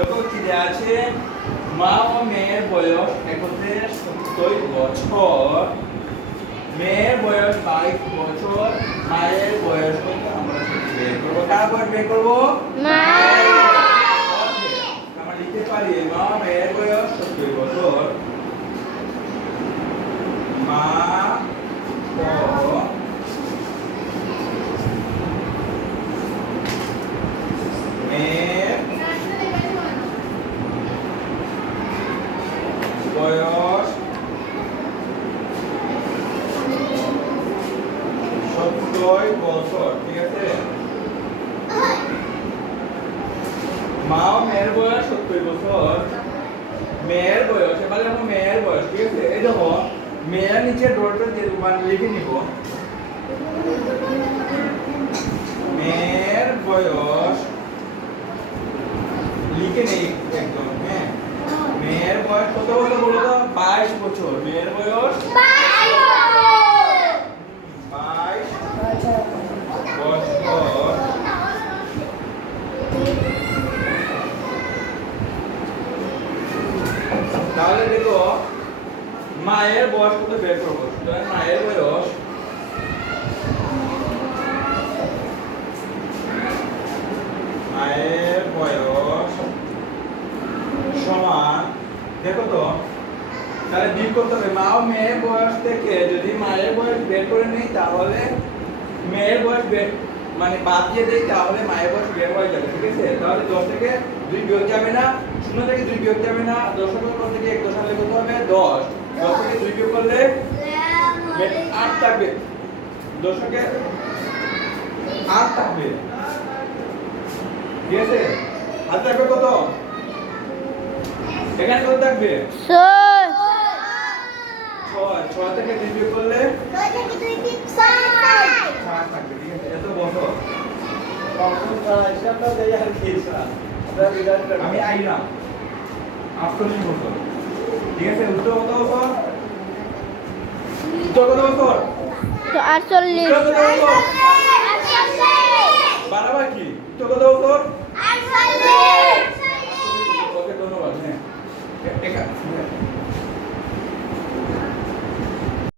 দেখো কি দেয়া আছে, মা ও মেয়ের বয়স একত্রে 70 বছর, মেয়ের বয়স 22 বছর, মায়ের বয়স কত আমরা সেটা বের করবো। কার বয়স বের করবো? মায়ের বয়স। আমরা লিখতে পারি মা মেয়ের বয়স 70 বছর, মা ও মেয়ের বয়স 70 বছর, ঠিক আছে। মা ও মেয়ের বয়স 70 বছর, মেয়ের বয়স এবার দেখো মেয়ের বয়স, ঠিক আছে। এই দেখো মেয়ের নিচে ডটটা দিয়ে লিখে নিব, মেয়ের বয়স লিখে নেই একদম, হ্যাঁ। মেয়ের বয়স কত বছর বলো তো? 22 বছর। মেয়ের বয়স 22 বছর। তাহলে দেখো মায়ের বয়স কত বের করবো। মায়ের বয়স সমান, দেখো তো তাহলে বিয়োগ করতে হবে। মা ও মেয়ের বয়স থেকে যদি মায়ের বয়স বের করে নেই তাহলে মেয়ের বয়স বের মানে বাদ দিয়ে দেই তাহলে মায়ের বয়স বের হয়ে যাবে, ঠিক আছে। তাহলে 10 থেকে 2 বিয়োগ যাবে না, 0 থেকে 2 বিয়োগ যাবে না, 10 এর পর থেকে 1 দশমিক কত হবে? 10 10 থেকে 2 বিয়োগ করলে 8 থাকবে, 10 থেকে 8 থাকবে, ঠিক আছে। হাতে থাকবে কত? এখানে কত থাকবে? 6 থেকে 2 বিয়োগ করলে 7 থাকবে, ঠিক আছে। এত বছর আমি আইলাম 48 বছর, ঠিক আছে। উত্তর কত বছর? উত্তর কত বছর? 48 বাড়াবা কি?